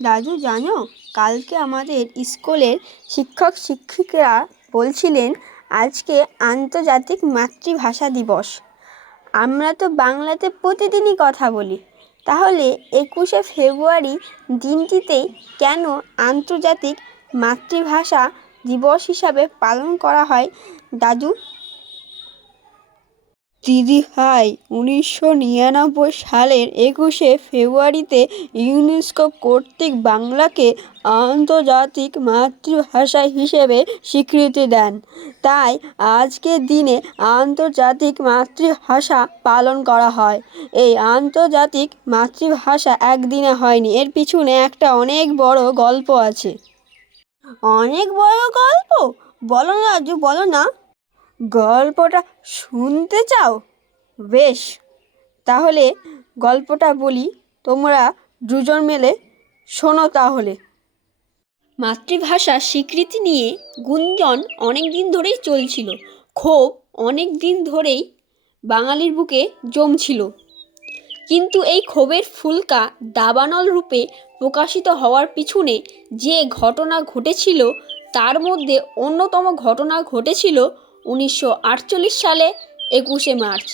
দাদু জানো, কালকে আমাদের স্কুলের শিক্ষক শিক্ষিকারা বলছিলেন আজকে আন্তর্জাতিক মাতৃভাষা দিবস। আমরা তো বাংলাতে প্রতিদিনই কথা বলি, তাহলে 21শে ফেব্রুয়ারি দিনটিতেই কেন আন্তর্জাতিক মাতৃভাষা দিবস হিসাবে পালন করা হয় দাদু? দিদিভাই, 1999 সালের 21শে ফেব্রুয়ারিতে ইউনেস্কো কর্তৃক বাংলাকে আন্তর্জাতিক মাতৃভাষা হিসেবে স্বীকৃতি দেন। তাই আজকের দিনে আন্তর্জাতিক মাতৃভাষা পালন করা হয়। এই আন্তর্জাতিক মাতৃভাষা একদিনে হয়নি, এর পিছনে একটা অনেক বড় গল্প আছে। অনেক বড় গল্প? বলো না দাদু, বলো না। গল্পটা শুনতে চাও? বেশ, তাহলে গল্পটা বলি, তোমরা দুজন মিলে শোনো তাহলে। মাতৃভাষা স্বীকৃতি নিয়ে গুঞ্জন অনেক দিন ধরেই চলছিল, ক্ষোভ অনেক দিন ধরেই বাঙালির বুকে জমছিল। কিন্তু এই ক্ষোভের ফুলকা দাবানল রূপে প্রকাশিত হওয়ার পিছনে যে ঘটনা ঘটেছিল, তার মধ্যে অন্যতম ঘটনা ঘটেছিল 1948 সালে 21শে মার্চ।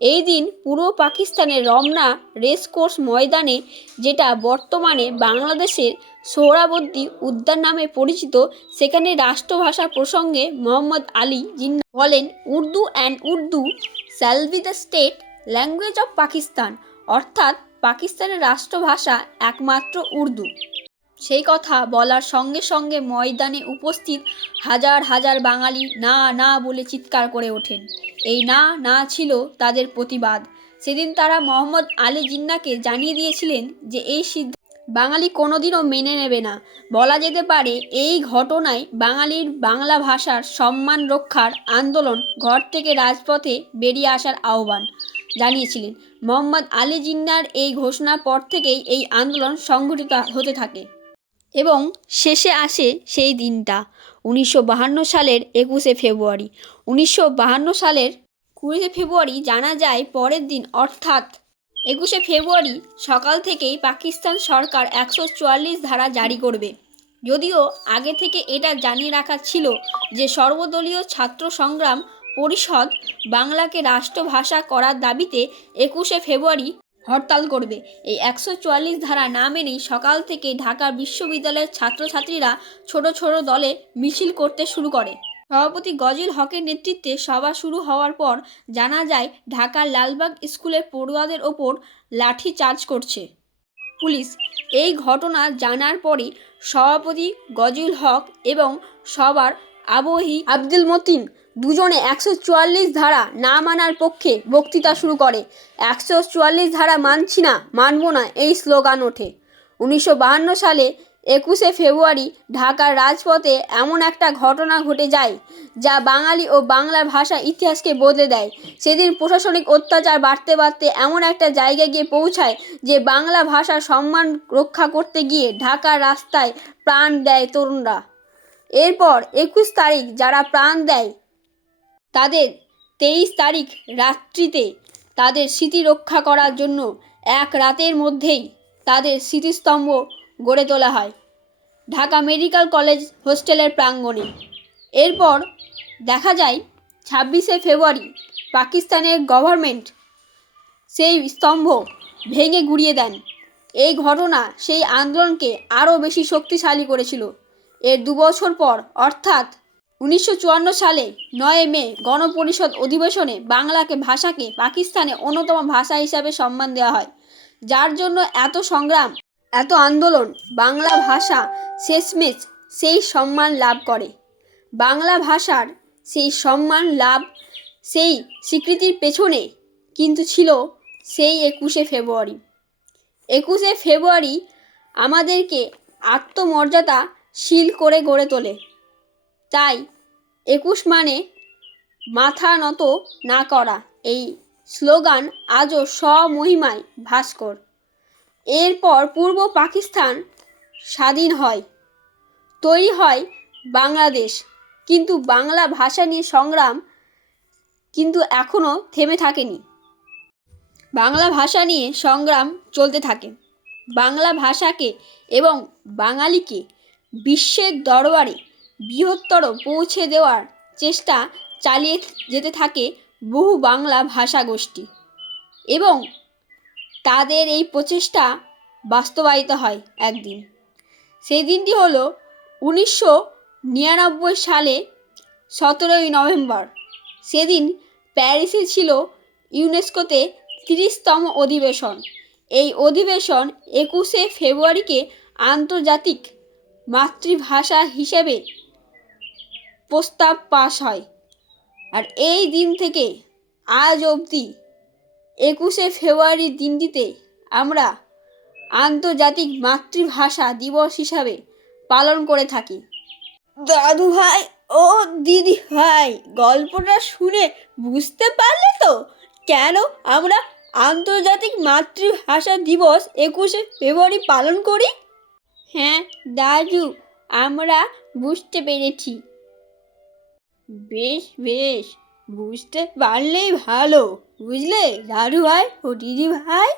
এই দিন পূর্ব পাকিস্তানের রমনা রেসকোর্স ময়দানে, যেটা বর্তমানে বাংলাদেশের সোহরাবর্দী উদ্যান নামে পরিচিত, সেখানে রাষ্ট্রভাষা প্রসঙ্গে মোহাম্মদ আলী জিন্নাহ বলেন, Urdu shall be the state language of Pakistan, অর্থাৎ পাকিস্তানের রাষ্ট্রভাষা একমাত্র উর্দু। সেই কথা বলার সঙ্গে সঙ্গে ময়দানে উপস্থিত হাজার হাজার বাঙালি না না বলে চিৎকার করে ওঠেন। এই না না ছিল তাদের প্রতিবাদ। সেদিন তারা মোহাম্মদ আলী জিন্নাহকে জানিয়ে দিয়েছিলেন যে এই সিদ্ধান্ত বাঙালি কোনোদিনও মেনে নেবে না। বলা যেতে পারে এই ঘটনায় বাঙালির বাংলা ভাষার সম্মান রক্ষার আন্দোলন ঘর থেকে রাজপথে বেরিয়ে আসার আহ্বান জানিয়েছিলেন। মোহাম্মদ আলী জিন্নাহর এই ঘোষণার পর থেকেই এই আন্দোলন সংগঠিত হতে থাকে এবং শেষে আসে সেই দিনটা 1952 সালের 21শে ফেব্রুয়ারি। 1952 সালের 20শে ফেব্রুয়ারি জানা যায় পরের দিন, অর্থাৎ 21শে ফেব্রুয়ারি সকাল থেকেই পাকিস্তান সরকার 144 ধারা জারি করবে। যদিও আগে থেকে এটা জানিয়ে রাখা ছিল যে সর্বদলীয় ছাত্র সংগ্রাম পরিষদ বাংলাকে রাষ্ট্রভাষা করার দাবিতে 21শে ফেব্রুয়ারি হরতাল করবে। এই 144 ধারা না মেনেই সকাল থেকে ঢাকা বিশ্ববিদ্যালয়ের ছাত্রছাত্রীরা ছোট ছোট দলে মিছিল করতে শুরু করে। সভাপতি গজল হকের নেতৃত্বে সভা শুরু হওয়ার পর জানা যায় ঢাকার লালবাগ স্কুলের পড়ুয়াদের ওপর লাঠি চার্জ করছে পুলিশ। এই ঘটনা জানার পরই সভাপতি গজল হক এবং সবার আবহি আব্দুল মতিন দুজনে 144 ধারা না মানার পক্ষে বক্তৃতা শুরু করে। 144 ধারা মানছি না, মানব না, এই স্লোগান ওঠে। 1952 সালে 21শে ফেব্রুয়ারি ঢাকার রাজপথে এমন একটা ঘটনা ঘটে যায় যা বাঙালি ও বাংলা ভাষা ইতিহাসকে বদলে দেয়। সেদিন প্রশাসনিক অত্যাচার বাড়তে বাড়তে এমন একটা জায়গায় গিয়ে পৌঁছায় যে বাংলা ভাষার সম্মান রক্ষা করতে গিয়ে ঢাকার রাস্তায় প্রাণ দেয় তরুণরা। এরপর 21 তারিখ যারা প্রাণ দেয়, তাদের 23 তারিখ রাত্রিতে তাদের স্মৃতি রক্ষা করার জন্য এক রাতের মধ্যেই তাদের স্মৃতিস্তম্ভ গড়ে তোলা হয় ঢাকা মেডিকেল কলেজ হোস্টেলের প্রাঙ্গণে। এরপর দেখা যায় 26শে ফেব্রুয়ারি পাকিস্তানের গভর্নমেন্ট সেই স্তম্ভ ভেঙে গুঁড়িয়ে দেন। এই ঘটনা সেই আন্দোলনকে আরও বেশি শক্তিশালী করেছিল। এর 2 বছর পর, অর্থাৎ 1954 সালে 9 মে গণপরিষদ অধিবেশনে বাংলাকে ভাষাকে পাকিস্তানে অন্যতম ভাষা হিসাবে সম্মান দেওয়া হয়। যার জন্য এত সংগ্রাম, এত আন্দোলন, বাংলা ভাষা শেষমেশ সেই সম্মান লাভ করে। বাংলা ভাষার সেই সম্মান লাভ, সেই স্বীকৃতির পেছনে কিন্তু ছিল সেই 21শে ফেব্রুয়ারি। 21শে ফেব্রুয়ারি আমাদেরকে আত্মমর্যাদাশীল করে গড়ে তোলে। তাই 21 মানে মাথা নত না করা, এই স্লোগান আজও স্বমহিমায় ভাস্কর। এরপর পূর্ব পাকিস্তান স্বাধীন হয়, তৈরি হয় বাংলাদেশ। কিন্তু বাংলা ভাষা নিয়ে সংগ্রাম কিন্তু এখনও থেমে থাকেনি। বাংলা ভাষা নিয়ে সংগ্রাম চলতে থাকে। বাংলা ভাষাকে এবং বাঙালিকে বিশ্বের দরবারে বৃহত্তর পৌঁছে দেওয়ার চেষ্টা চালিয়ে যেতে থাকে বহু বাংলা ভাষাগোষ্ঠী এবং তাদের এই প্রচেষ্টা বাস্তবায়িত হয় একদিন। সেই দিনটি হলো 1999 সালে 17ই নভেম্বর। সেদিন প্যারিসে ছিল ইউনেস্কোতে 30তম অধিবেশন। এই অধিবেশন 21শে ফেব্রুয়ারিকে আন্তর্জাতিক মাতৃভাষা হিসেবে প্রস্তাব পাস হয়। আর এই দিন থেকে আজ অবধি 21শে ফেব্রুয়ারির দিনটিতে আমরা আন্তর্জাতিক মাতৃভাষা দিবস হিসাবে পালন করে থাকি। দাদু ভাই ও দিদি ভাই, গল্পটা শুনে বুঝতে পারলে তো কেন আমরা আন্তর্জাতিক মাতৃভাষা দিবস 21শে ফেব্রুয়ারি পালন করি? হ্যাঁ দাদু, আমরা বুঝতে পেরেছি। বেশ বেশ, বুঝতে পারলেই ভালো, বুঝলে দাদু ভাই ও দিদি ভাই?